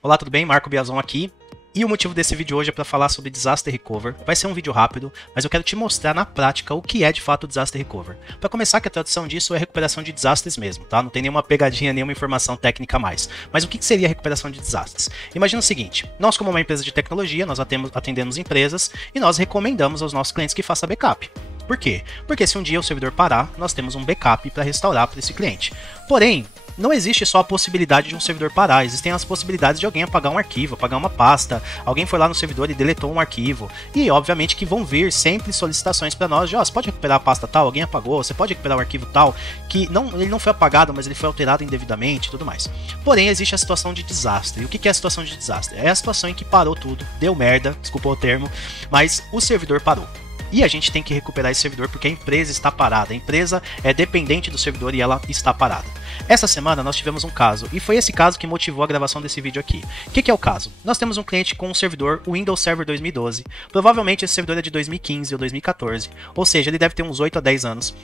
Olá, tudo bem? Marco Biazon aqui. E o motivo desse vídeo hoje é para falar sobre Disaster Recover. Vai ser um vídeo rápido, mas eu quero te mostrar na prática o que é de fato Disaster Recover. Para começar, que a tradução disso é recuperação de desastres mesmo, tá? Não tem nenhuma pegadinha, nenhuma informação técnica a mais. Mas o que seria recuperação de desastres? Imagina o seguinte, nós como uma empresa de tecnologia, nós atendemos empresas e nós recomendamos aos nossos clientes que façam backup. Por quê? Porque se um dia o servidor parar, nós temos um backup para restaurar para esse cliente. Porém, não existe só a possibilidade de um servidor parar, existem as possibilidades de alguém apagar um arquivo, apagar uma pasta, alguém foi lá no servidor e deletou um arquivo. E obviamente que vão vir sempre solicitações para nós de, você pode recuperar a pasta tal, alguém apagou, você pode recuperar o arquivo tal, que ele não foi apagado, mas ele foi alterado indevidamente e tudo mais. Porém, existe a situação de desastre. E o que é a situação de desastre? É a situação em que parou tudo, deu merda, desculpa o termo, mas o servidor parou. E a gente tem que recuperar esse servidor porque a empresa está parada. A empresa é dependente do servidor e ela está parada. Essa semana nós tivemos um caso, e foi esse caso que motivou a gravação desse vídeo aqui. O que é o caso? Nós temos um cliente com um servidor, o Windows Server 2012. Provavelmente esse servidor é de 2015 ou 2014. Ou seja, ele deve ter uns 8 a 10 anos.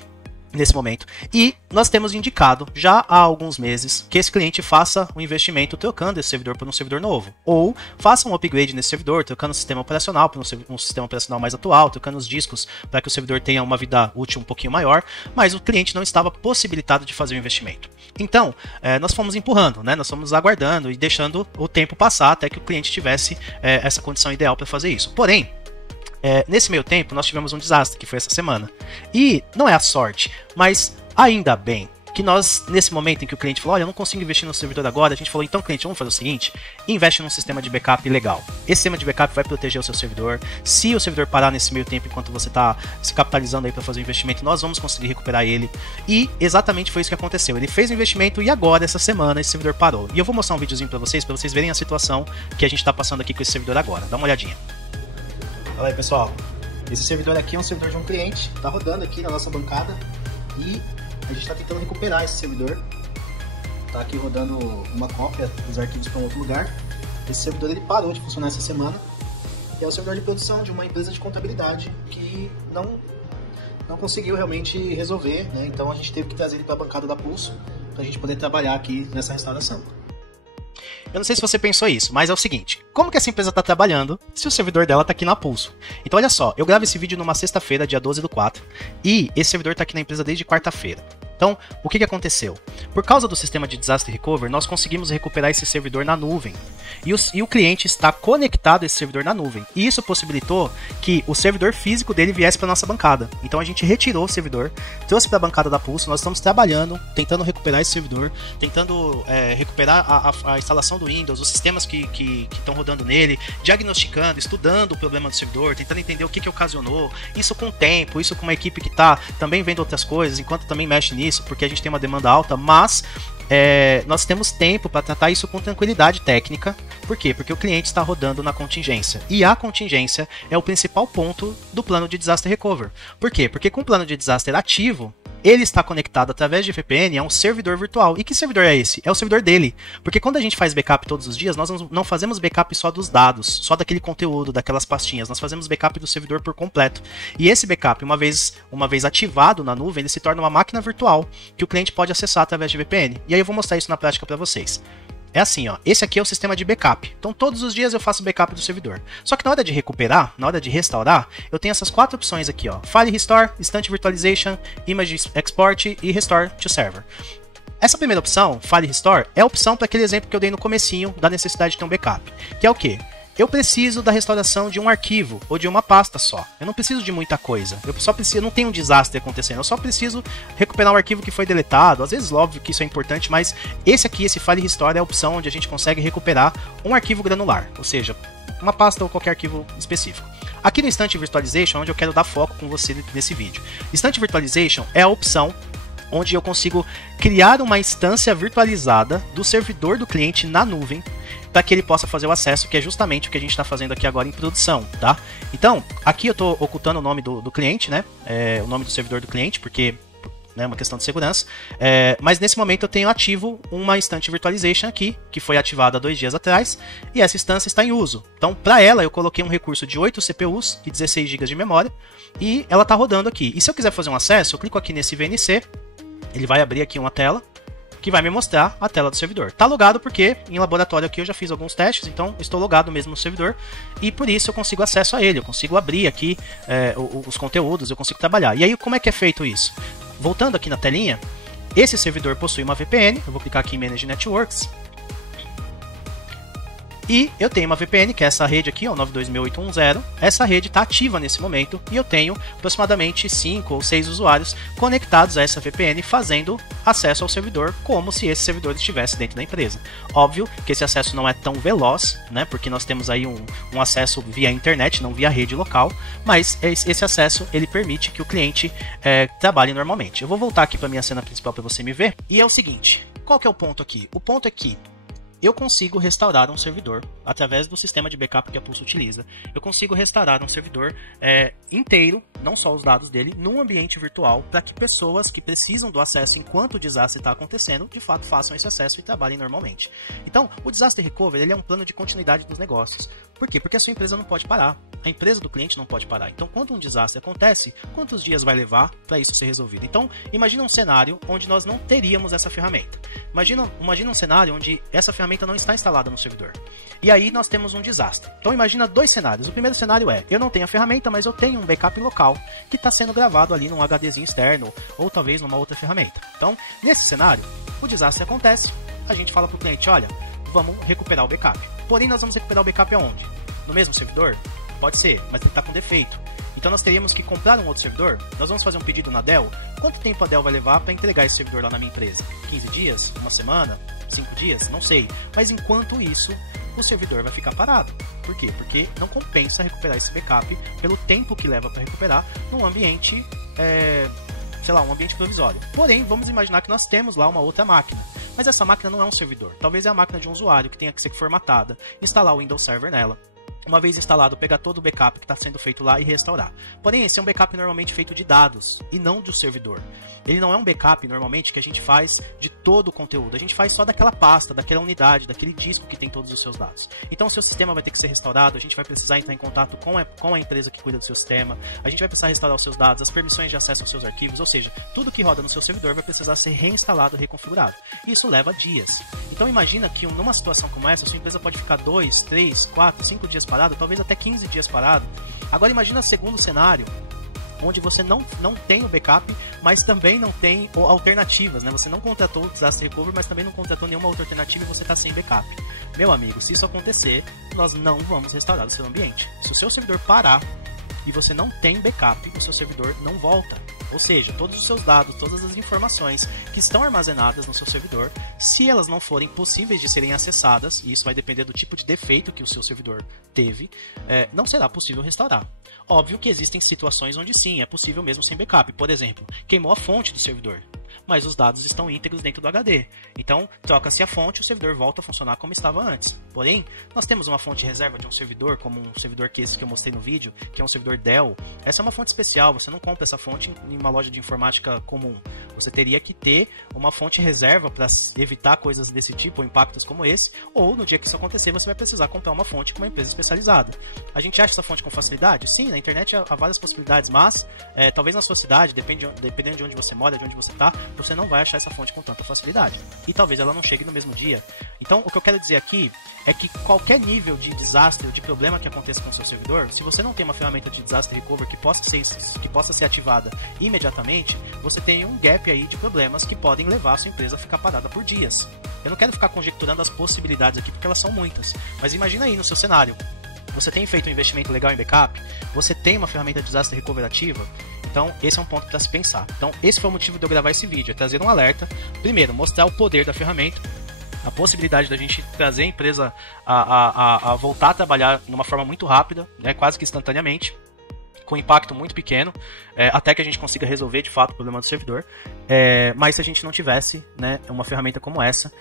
Nesse momento. E nós temos indicado já há alguns meses que esse cliente faça um investimento trocando esse servidor por um servidor novo. Ou faça um upgrade nesse servidor, trocando o sistema operacional por um sistema operacional mais atual, trocando os discos para que o servidor tenha uma vida útil um pouquinho maior, mas o cliente não estava possibilitado de fazer o investimento. Então, nós fomos empurrando, né? Nós fomos aguardando e deixando o tempo passar até que o cliente tivesse essa condição ideal para fazer isso. Porém, nesse meio tempo, nós tivemos um desastre, que foi essa semana. E não é a sorte, mas ainda bem que nós, nesse momento em que o cliente falou, olha, eu não consigo investir no servidor agora, a gente falou, então cliente, vamos fazer o seguinte, investe num sistema de backup legal. Esse sistema de backup vai proteger o seu servidor. Se o servidor parar nesse meio tempo, enquanto você está se capitalizando aí para fazer o investimento, nós vamos conseguir recuperar ele. E exatamente foi isso que aconteceu. Ele fez o investimento e agora, essa semana, esse servidor parou. E eu vou mostrar um videozinho para vocês verem a situação que a gente está passando aqui com esse servidor agora. Dá uma olhadinha. Olha aí, pessoal, esse servidor aqui é um servidor de um cliente, tá rodando aqui na nossa bancada e a gente está tentando recuperar esse servidor. Tá aqui rodando uma cópia dos arquivos para outro lugar. Esse servidor ele parou de funcionar essa semana e é o servidor de produção de uma empresa de contabilidade que não conseguiu realmente resolver, né? Então a gente teve que trazer ele para a bancada da Pulso para a gente poder trabalhar aqui nessa restauração. Eu não sei se você pensou isso, mas é o seguinte, como que essa empresa está trabalhando se o servidor dela está aqui na Pulso? Então olha só, eu gravo esse vídeo numa sexta-feira, dia 12/4, e esse servidor está aqui na empresa desde quarta-feira. Então, o que aconteceu? Por causa do sistema de Disaster Recover, nós conseguimos recuperar esse servidor na nuvem. E o cliente está conectado a esse servidor na nuvem. E isso possibilitou que o servidor físico dele viesse para nossa bancada. Então a gente retirou o servidor, trouxe para a bancada da Pulso, nós estamos trabalhando, tentando recuperar esse servidor, tentando recuperar a instalação do Windows, os sistemas que estão rodando nele, diagnosticando, estudando o problema do servidor, tentando entender o que ocasionou, isso com o tempo, isso com uma equipe que está também vendo outras coisas, enquanto também mexe nisso, porque a gente tem uma demanda alta, mas nós temos tempo para tratar isso com tranquilidade técnica. Por quê? Porque o cliente está rodando na contingência. E a contingência é o principal ponto do plano de Disaster Recover. Por quê? Porque com o plano de Disaster ativo, ele está conectado através de VPN a um servidor virtual. E que servidor é esse? É o servidor dele. Porque quando a gente faz backup todos os dias, nós não fazemos backup só dos dados, só daquele conteúdo, daquelas pastinhas. Nós fazemos backup do servidor por completo. E esse backup, uma vez ativado na nuvem, ele se torna uma máquina virtual que o cliente pode acessar através de VPN. E aí eu vou mostrar isso na prática para vocês. É assim, ó, esse aqui é o sistema de backup. Então todos os dias eu faço backup do servidor. Só que na hora de recuperar, na hora de restaurar, eu tenho essas 4 opções aqui, ó. File Restore, Instant Virtualization, Image Export e Restore to Server. Essa primeira opção, File Restore, é a opção para aquele exemplo que eu dei no comecinho da necessidade de ter um backup. Que é o quê? Eu preciso da restauração de um arquivo ou de uma pasta só. Eu não preciso de muita coisa. Eu não tenho um desastre acontecendo. Eu só preciso recuperar um arquivo que foi deletado. Às vezes, óbvio que isso é importante, mas esse File Restore é a opção onde a gente consegue recuperar um arquivo granular, ou seja, uma pasta ou qualquer arquivo específico. Aqui no Instant Virtualization, onde eu quero dar foco com você nesse vídeo. Instant Virtualization é a opção onde eu consigo criar uma instância virtualizada do servidor do cliente na nuvem para que ele possa fazer o acesso, que é justamente o que a gente está fazendo aqui agora em produção, tá? Então, aqui eu estou ocultando o nome do cliente, né? O nome do servidor do cliente, porque é uma questão de segurança. Mas nesse momento eu tenho ativo uma Instant Virtualization aqui, que foi ativada 2 dias atrás, e essa instância está em uso. Então, para ela, eu coloquei um recurso de 8 CPUs e 16 GB de memória, e ela está rodando aqui. E se eu quiser fazer um acesso, eu clico aqui nesse VNC, ele vai abrir aqui uma tela, que vai me mostrar a tela do servidor. Tá logado porque em laboratório aqui eu já fiz alguns testes, então estou logado mesmo no servidor e por isso eu consigo acesso a ele, eu consigo abrir aqui os conteúdos, eu consigo trabalhar. E aí como é que é feito isso? Voltando aqui na telinha, esse servidor possui uma VPN, eu vou clicar aqui em Manage Networks. E eu tenho uma VPN, que é essa rede aqui, ó, 92.810. Essa rede está ativa nesse momento e eu tenho aproximadamente 5 ou 6 usuários conectados a essa VPN, fazendo acesso ao servidor como se esse servidor estivesse dentro da empresa. Óbvio que esse acesso não é tão veloz, né, porque nós temos aí um acesso via internet, não via rede local, mas esse acesso ele permite que o cliente trabalhe normalmente. Eu vou voltar aqui para minha cena principal para você me ver. E é o seguinte, qual que é o ponto aqui? O ponto é que eu consigo restaurar um servidor através do sistema de backup que a Pulso utiliza. Eu consigo restaurar um servidor inteiro, não só os dados dele, num ambiente virtual, para que pessoas que precisam do acesso enquanto o desastre está acontecendo, de fato façam esse acesso e trabalhem normalmente. Então, o Disaster Recovery ele é um plano de continuidade dos negócios. Por quê? Porque a sua empresa não pode parar. A empresa do cliente não pode parar. Então, quando um desastre acontece, quantos dias vai levar para isso ser resolvido? Então, imagina um cenário onde nós não teríamos essa ferramenta. Imagina um cenário onde essa ferramenta não está instalada no servidor. E aí nós temos um desastre. Então, imagina dois cenários. O primeiro cenário é, eu não tenho a ferramenta, mas eu tenho um backup local que está sendo gravado ali num HDzinho externo ou talvez numa outra ferramenta. Então, nesse cenário, o desastre acontece, a gente fala para o cliente, olha, vamos recuperar o backup. Porém, nós vamos recuperar o backup aonde? No mesmo servidor? Pode ser, mas ele está com defeito. Então nós teríamos que comprar um outro servidor. Nós vamos fazer um pedido na Dell. Quanto tempo a Dell vai levar para entregar esse servidor lá na minha empresa? 15 dias? Uma semana? 5 dias? Não sei. Mas enquanto isso, o servidor vai ficar parado. Por quê? Porque não compensa recuperar esse backup pelo tempo que leva para recuperar num ambiente, sei lá, um ambiente provisório. Porém, vamos imaginar que nós temos lá uma outra máquina. Mas essa máquina não é um servidor. Talvez é a máquina de um usuário que tenha que ser formatada, instalar o Windows Server nela. Uma vez instalado, pegar todo o backup que está sendo feito lá e restaurar. Porém, esse é um backup normalmente feito de dados e não do servidor. Ele não é um backup normalmente que a gente faz de todo o conteúdo. A gente faz só daquela pasta, daquela unidade, daquele disco que tem todos os seus dados. Então, o seu sistema vai ter que ser restaurado, a gente vai precisar entrar em contato com a empresa que cuida do seu sistema, a gente vai precisar restaurar os seus dados, as permissões de acesso aos seus arquivos, ou seja, tudo que roda no seu servidor vai precisar ser reinstalado, reconfigurado. E isso leva dias. Então, imagina que numa situação como essa, a sua empresa pode ficar 2, 3, 4, 5 dias parado, talvez até 15 dias parado. Agora imagina o segundo cenário, onde você não tem o backup, mas também não tem alternativas, né? Você não contratou o Disaster Recovery, mas também não contratou nenhuma outra alternativa e você está sem backup. Meu amigo, se isso acontecer, nós não vamos restaurar o seu ambiente. Se o seu servidor parar e você não tem backup, o seu servidor não volta. Ou seja, todos os seus dados, todas as informações que estão armazenadas no seu servidor, se elas não forem possíveis de serem acessadas, e isso vai depender do tipo de defeito que o seu servidor teve, não será possível restaurar. Óbvio que existem situações onde sim, é possível mesmo sem backup. Por exemplo, queimou a fonte do servidor, mas os dados estão íntegros dentro do HD. Então, troca-se a fonte e o servidor volta a funcionar como estava antes. Porém, nós temos uma fonte reserva de um servidor, como um servidor que esse que eu mostrei no vídeo, que é um servidor Dell. Essa é uma fonte especial, você não compra essa fonte em uma loja de informática comum. Você teria que ter uma fonte reserva para evitar coisas desse tipo, ou impactos como esse, ou no dia que isso acontecer, você vai precisar comprar uma fonte com uma empresa especializada. A gente acha essa fonte com facilidade? Sim, na internet há várias possibilidades, mas talvez na sua cidade, dependendo de onde você mora, de onde você está, você não vai achar essa fonte com tanta facilidade. E talvez ela não chegue no mesmo dia. Então, o que eu quero dizer aqui é que qualquer nível de desastre ou de problema que aconteça com o seu servidor, se você não tem uma ferramenta de Disaster Recovery que possa ser ativada imediatamente, você tem um gap aí de problemas que podem levar a sua empresa a ficar parada por dias. Eu não quero ficar conjecturando as possibilidades aqui, porque elas são muitas. Mas imagina aí no seu cenário. Você tem feito um investimento legal em backup? Você tem uma ferramenta de Disaster Recovery ativa? Então, esse é um ponto para se pensar. Então, esse foi o motivo de eu gravar esse vídeo, é trazer um alerta. Primeiro, mostrar o poder da ferramenta, a possibilidade da gente trazer a empresa a voltar a trabalhar de uma forma muito rápida, né, quase que instantaneamente, com impacto muito pequeno, até que a gente consiga resolver de fato o problema do servidor. Mas se a gente não tivesse, né, uma ferramenta como essa,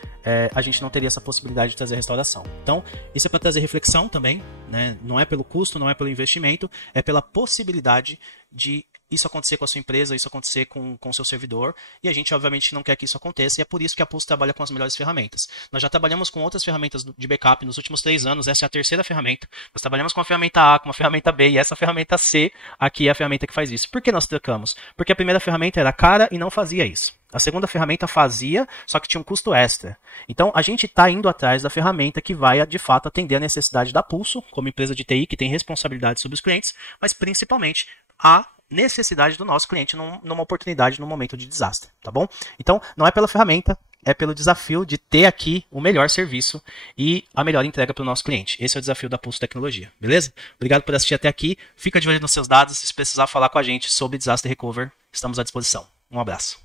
a gente não teria essa possibilidade de trazer restauração. Então, isso é para trazer reflexão também, né? Não é pelo custo, não é pelo investimento, é pela possibilidade de isso acontecer com a sua empresa, isso acontecer com o seu servidor, e a gente obviamente não quer que isso aconteça, e é por isso que a Pulse trabalha com as melhores ferramentas. Nós já trabalhamos com outras ferramentas de backup nos últimos 3 anos, essa é a terceira ferramenta. Nós trabalhamos com a ferramenta A, com a ferramenta B, e essa ferramenta C aqui é a ferramenta que faz isso. Por que nós trocamos? Porque a primeira ferramenta era cara e não fazia isso. A segunda ferramenta fazia, só que tinha um custo extra. Então, a gente está indo atrás da ferramenta que vai, de fato, atender a necessidade da Pulso, como empresa de TI que tem responsabilidade sobre os clientes, mas principalmente a necessidade do nosso cliente numa oportunidade, num momento de desastre, tá bom? Então, não é pela ferramenta, é pelo desafio de ter aqui o melhor serviço e a melhor entrega para o nosso cliente. Esse é o desafio da Pulso Tecnologia, beleza? Obrigado por assistir até aqui. Fica de olho nos seus dados. Se precisar falar com a gente sobre Disaster Recover, estamos à disposição. Um abraço.